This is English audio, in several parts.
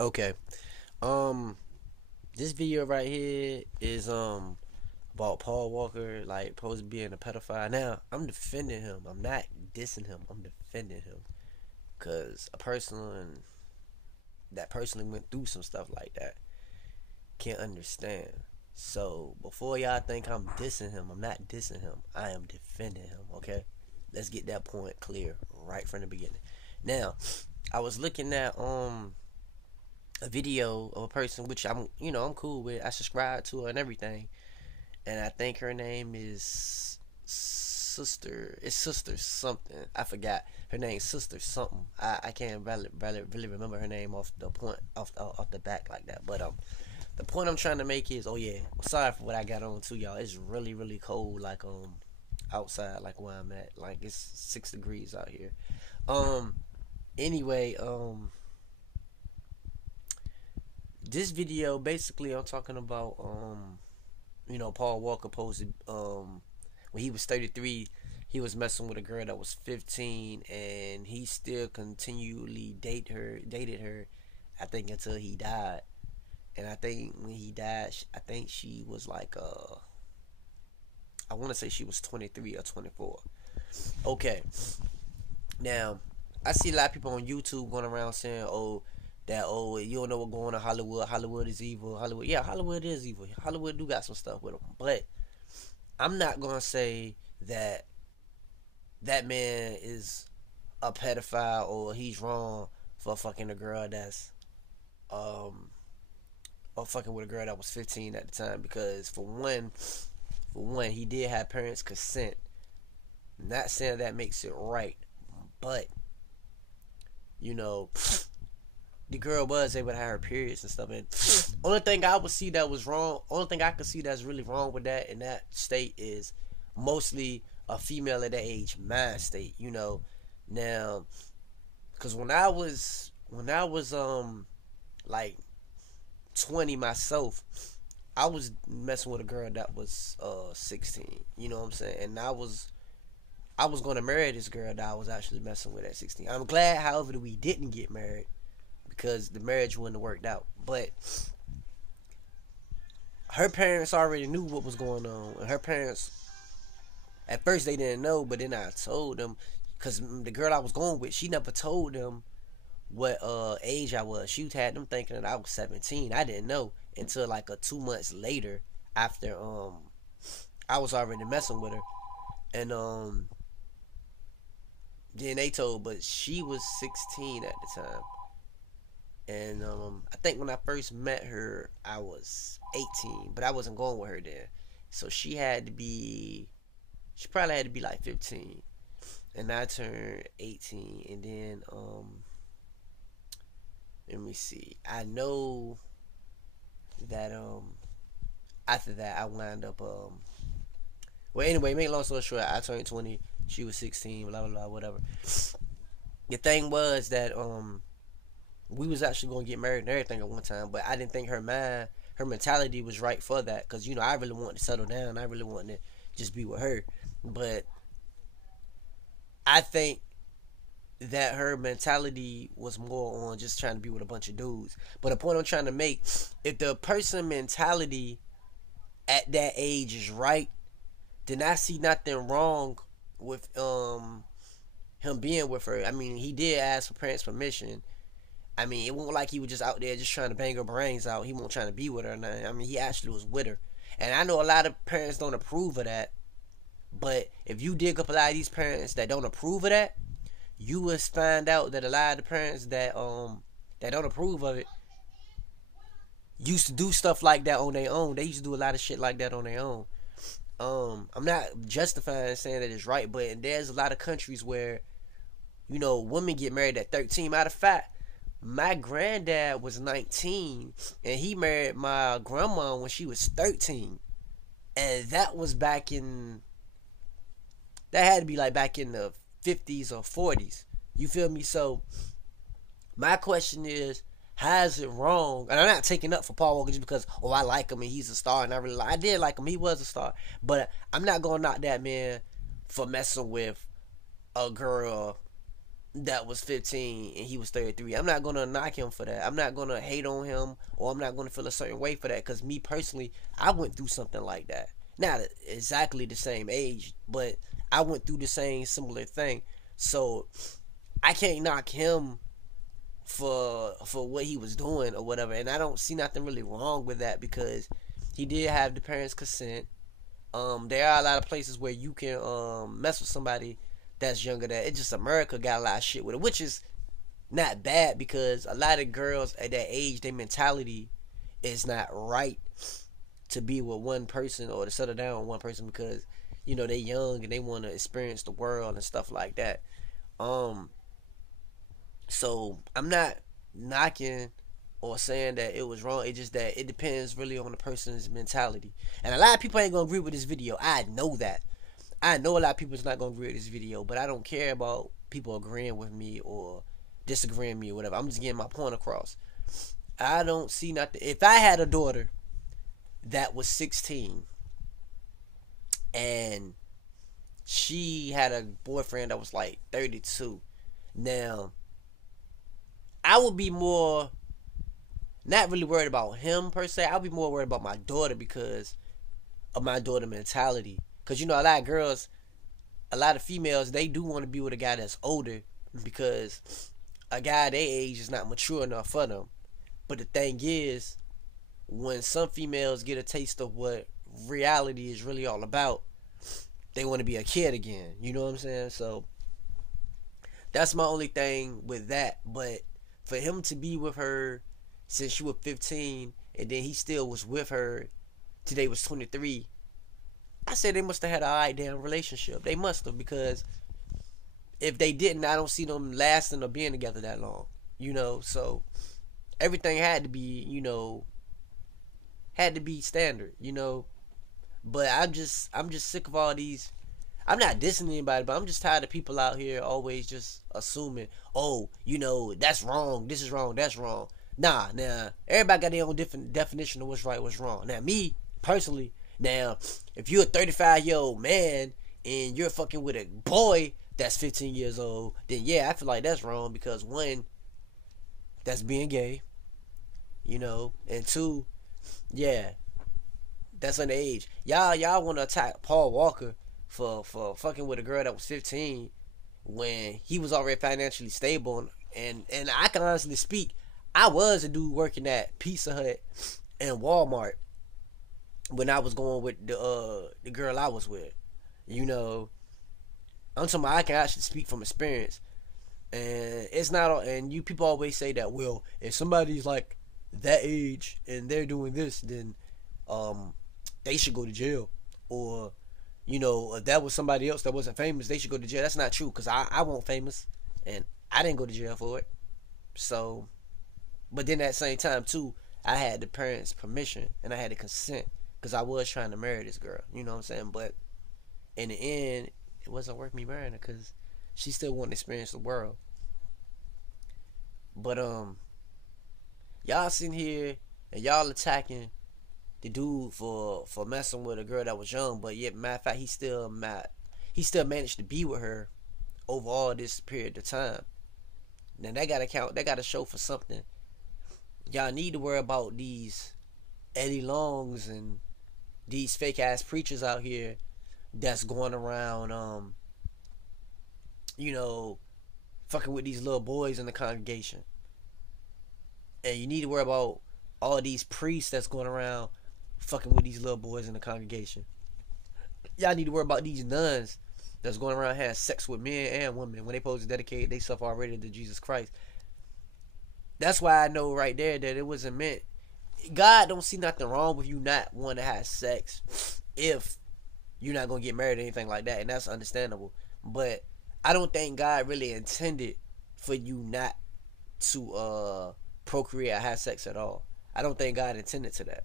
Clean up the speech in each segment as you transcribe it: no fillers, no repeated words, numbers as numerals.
Okay. Um, this video right here is about Paul Walker like supposed to being a pedophile. Now I'm defending him. I'm not dissing him. I'm defending him because a person that personally went through some stuff like that can't understand. So before y'all think I'm dissing him, I'm not dissing him. I am defending him. Okay, let's get that point clear right from the beginning. Now, I was looking at a video of a person which I'm cool with. I subscribe to her and everything, and I think her name is Sister. It's Sister something. I forgot her name. Sister something. I can't really remember her name off the point off the back like that. But the point I'm trying to make is, oh yeah, sorry for what I got on too, y'all. It's really cold, like outside, like where I'm at. Like it's 6 degrees out here. Um. Anyway, this video basically I'm talking about Paul Walker posted when he was 33 he was messing with a girl that was 15, and he still continually dated her, I think, until he died. And I think when he died, I think she was like I want to say she was 23 or 24. Okay. Now, I see a lot of people on YouTube going around saying, "Oh, you don't know what's going on in Hollywood. Hollywood is evil. Hollywood, yeah, Hollywood is evil. Hollywood do got some stuff with them." But I'm not gonna say that that man is a pedophile or he's wrong for fucking a girl that's um or fucking with a girl that was 15 at the time, because for one, he did have parents' consent. Not saying that makes it right, but you know the girl was able to have her periods and stuff. And only thing I would see that was wrong, only thing I could see that's really wrong with that in that state is mostly a female at that age mind state. Now, because when I was like 20 myself, I was messing with a girl that was 16. You know what I'm saying? And I was going to marry this girl that I was actually messing with at 16. I'm glad, however, that we didn't get married, because the marriage wouldn't have worked out. But her parents already knew what was going on, and her parents at first they didn't know, but then I told them, because the girl I was going with, she never told them what age I was. She had them thinking that I was 17. I didn't know until like 2 months later, after I was already messing with her, and then they told, but she was 16 at the time. And I think when I first met her, I was 18, but I wasn't going with her then. So she probably had to be like 15. And I turned 18. And then, let me see. I know that, after that, I wound up, well, anyway, make a long story short, I turned 20. She was 16, blah, blah, blah, whatever. The thing was that, we was actually gonna get married and everything at one time, but I didn't think her mentality was right for that, because I really wanted to settle down. I really wanted to just be with her, but I think that her mentality was more on just trying to be with a bunch of dudes. But the point I'm trying to make, if the person mentality at that age is right, then I see nothing wrong with him being with her. I mean, he did ask for parents' permission. I mean, it wasn't like he was just out there just trying to bang her brains out. He wasn't trying to be with her or nothing. I mean, he actually was with her. And I know a lot of parents don't approve of that. But if you dig up a lot of these parents that don't approve of that, you will find out that a lot of the parents that don't approve of it used to do stuff like that on their own. They used to do a lot of shit like that on their own. I'm not justifying saying that it's right, but there's a lot of countries where women get married at 13. Matter of fact, my granddad was 19 and he married my grandma when she was 13. And that had to be like back in the 50s or 40s. You feel me? So my question is, how is it wrong? And I'm not taking up for Paul Walker just because, I like him and he's a star, and I did like him. He was a star. But I'm not going to knock that man for messing with a girl that was 15 and he was 33. I'm not gonna knock him for that. I'm not gonna hate on him, or I'm not gonna feel a certain way for that, because me personally, I went through something like that. Not exactly the same age, but I went through the same similar thing. So I can't knock him for what he was doing or whatever, and I don't see nothing really wrong with that, because he did have the parents' consent. There are a lot of places where you can mess with somebody that's younger. That it's just America got a lot of shit with it, which is not bad, because a lot of girls at that age, their mentality is not right to be with one person or to settle down with one person, because they young and they want to experience the world and stuff like that. Um, so I'm not knocking or saying that it was wrong. It's just that it depends really on the person's mentality. And a lot of people ain't gonna agree with this video. I know that. I know a lot of people is not gonna agree with this video, but I don't care about people agreeing with me or disagreeing with me or whatever. I'm just getting my point across. I don't see nothing. If I had a daughter that was 16 and she had a boyfriend that was like 32, now I would be more not really worried about him per se. I'll be more worried about my daughter, because of my daughter mentality. Because a lot of girls, a lot of females, they do want to be with a guy that's older, because a guy their age is not mature enough for them. But the thing is, when some females get a taste of what reality is really all about, they want to be a kid again. You know what I'm saying? So that's my only thing with that. But for him to be with her since she was 15, and then he still was with her till they was 23, I said they must have had an alright damn relationship. They must have, because if they didn't, I don't see them lasting or being together that long. So everything had to be, standard. But I'm just sick of all these. I'm not dissing anybody, but I'm just tired of people out here always just assuming, oh, that's wrong, this is wrong, that's wrong. Nah, everybody got their own different definition of what's right, what's wrong. Now, me, personally, if you're a 35-year-old man and you're fucking with a boy that's 15 years old, then yeah, I feel like that's wrong, because one, that's being gay, and two, yeah, that's underage. Y'all want to attack Paul Walker for fucking with a girl that was 15 when he was already financially stable, and I can honestly speak, I was a dude working at Pizza Hut and Walmart when I was going with the girl I was with. I'm talking about, I can actually speak from experience. And it's not, and you people always say that, well, if somebody's like that age and they're doing this, then they should go to jail. Or, if that was somebody else that wasn't famous, they should go to jail. That's not true, because I wasn't famous and I didn't go to jail for it. So, but then at the same time too, I had the parents' permission and I had the consent, because I was trying to marry this girl. You know what I'm saying? But in the end, it wasn't worth me marrying her, because she still wanted to experience the world. But y'all sitting here and y'all attacking the dude for messing with a girl that was young, but yet, matter of fact, he still managed to be with her over all this period of time. Now that gotta count. That gotta show for something. Y'all need to worry about these Eddie Longs and these fake ass preachers out here that's going around, fucking with these little boys in the congregation. And you need to worry about all these priests that's going around fucking with these little boys in the congregation. Y'all need to worry about these nuns that's going around having sex with men and women when they supposed to dedicate themselves already to Jesus Christ. That's why I know right there that it wasn't meant. God don't see nothing wrong with you not wanting to have sex if you're not going to get married or anything like that, and that's understandable. But I don't think God really intended for you not to procreate or have sex at all. I don't think God intended for that.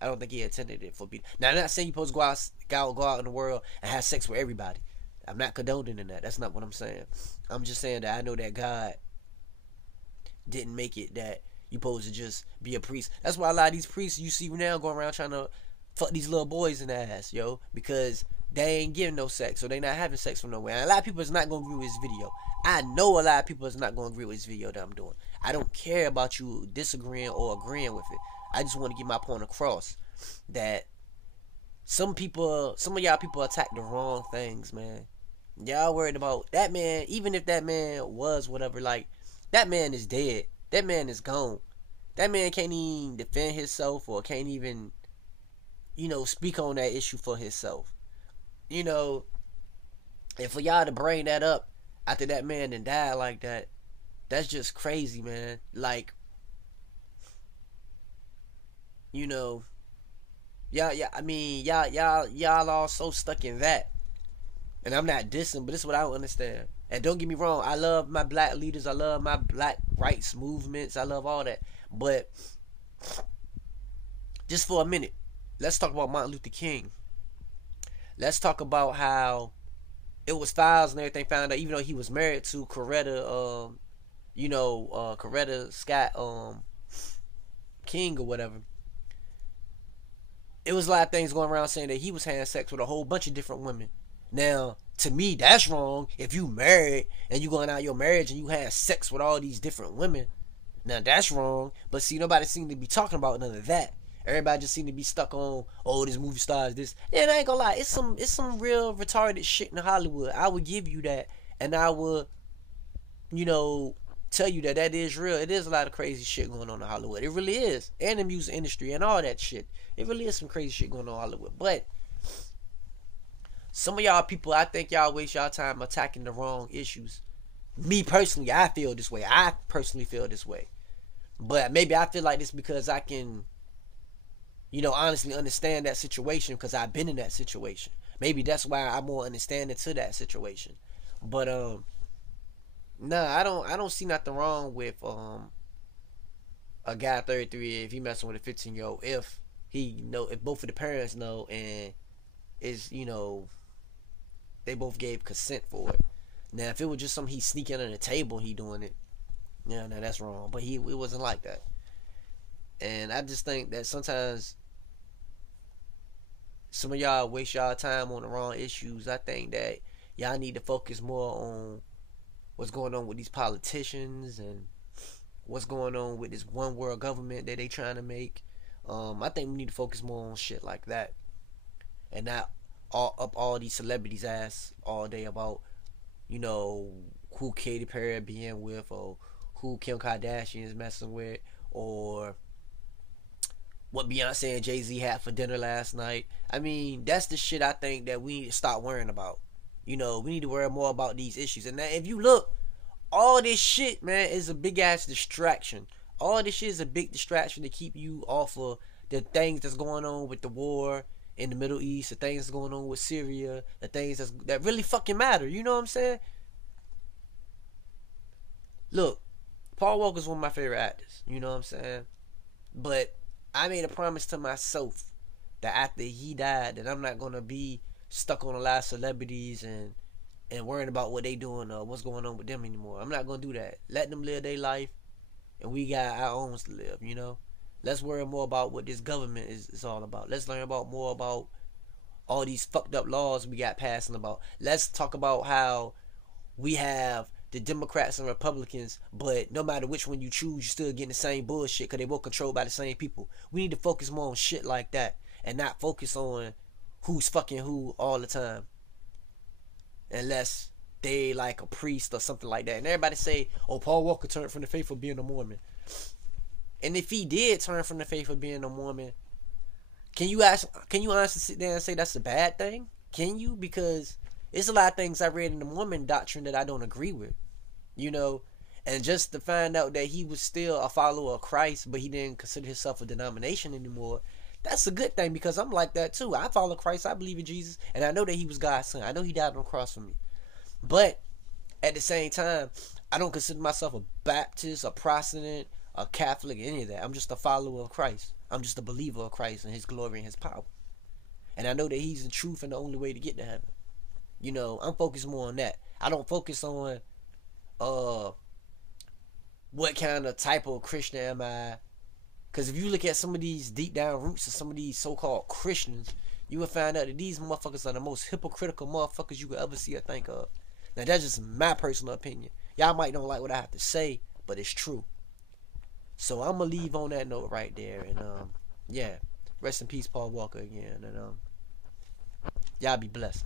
I don't think he intended it for people. Now, I'm not saying you're supposed to go out in the world and have sex with everybody. I'm not condoning in that. That's not what I'm saying. I'm just saying that I know that God didn't make it that you're supposed to just be a priest. That's why a lot of these priests you see now going around trying to fuck these little boys in the ass, yo. Because they ain't getting no sex, so they not having sex from nowhere. And a lot of people is not gonna agree with this video. I know a lot of people is not gonna agree with this video that I'm doing. I don't care about you disagreeing or agreeing with it. I just want to get my point across that some of y'all people attack the wrong things, man. Y'all worried about that man, even if that man was whatever, like, that man is dead. That man is gone. That man can't even defend himself or can't even, speak on that issue for himself. And for y'all to bring that up after that man then died like that, that's just crazy, man. Like, y'all all so stuck in that. And I'm not dissing, but this is what I don't understand. And don't get me wrong, I love my black leaders, I love my black rights movements, I love all that. But just for a minute, let's talk about Martin Luther King. Let's talk about how it was files and everything found out, even though he was married to Coretta, Coretta Scott King or whatever. It was a lot of things going around saying that he was having sex with a whole bunch of different women. Now, to me, that's wrong. If you married and you going out your marriage and you had sex with all these different women, now that's wrong. But see, nobody seemed to be talking about none of that. Everybody just seemed to be stuck on, this movie star is this. And I ain't gonna lie, it's some real retarded shit in Hollywood. I would give you that, and I would, tell you that is real. It is a lot of crazy shit going on in Hollywood. It really is, and the music industry and all that shit. It really is some crazy shit going on in Hollywood. But some of y'all people, I think y'all waste y'all time attacking the wrong issues. Me personally, I feel this way. I personally feel this way. But maybe I feel like this because I can, honestly understand that situation because I've been in that situation. Maybe that's why I'm more understanding to that situation. But I don't see nothing wrong with a guy 33 if he messing with a 15-year-old if both of the parents know and is they both gave consent for it. Now if it was just something he sneaking under the table he doing it, no, that's wrong. But it wasn't like that. And I just think that sometimes some of y'all waste y'all time on the wrong issues. I think that y'all need to focus more on what's going on with these politicians and what's going on with this one world government that they trying to make. I think we need to focus more on shit like that and not all these celebrities' ass all day about who Katy Perry being with or who Kim Kardashian is messing with or what Beyonce and Jay-Z had for dinner last night. I mean, that's the shit I think that we need to start worrying about. We need to worry more about these issues. And now, if you look, all this shit, man, is a big ass distraction. All this shit is a big distraction to keep you off of the things that's going on with the war in the Middle East, the things that's going on with Syria, the things that really fucking matter. You know what I'm saying? Look, Paul Walker's one of my favorite actors. You know what I'm saying? But I made a promise to myself that after he died, that I'm not gonna be stuck on a lot of celebrities and worrying about what they doing or what's going on with them anymore. I'm not gonna do that. Let them live their life, and we got our own to live. Let's worry more about what this government is all about. Let's learn more about all these fucked up laws we got passing about. Let's talk about how we have the Democrats and Republicans, but no matter which one you choose, you're still getting the same bullshit because they both controlled by the same people. We need to focus more on shit like that and not focus on who's fucking who all the time. Unless they like a priest or something like that. And everybody say, Paul Walker turned from the faith of being a Mormon. And if he did turn from the faith of being a Mormon, can you honestly sit there and say that's a bad thing? Can you? Because it's a lot of things I read in the Mormon doctrine that I don't agree with. And just to find out that he was still a follower of Christ, but he didn't consider himself a denomination anymore, that's a good thing because I'm like that too. I follow Christ, I believe in Jesus, and I know that he was God's son. I know he died on the cross for me. But at the same time, I don't consider myself a Baptist, a Protestant, a Catholic, any of that. I'm just a follower of Christ. I'm just a believer of Christ and his glory and his power. And I know that he's the truth and the only way to get to heaven. I'm focused more on that. I don't focus on what kind of type of Christian am I. Because if you look at some of these deep down roots of some of these so-called Christians, you will find out that these motherfuckers are the most hypocritical motherfuckers you could ever see or think of. Now, that's just my personal opinion. Y'all might don't like what I have to say, but it's true. So I'm going to leave on that note right there. And, yeah, rest in peace, Paul Walker, again. And, y'all be blessed.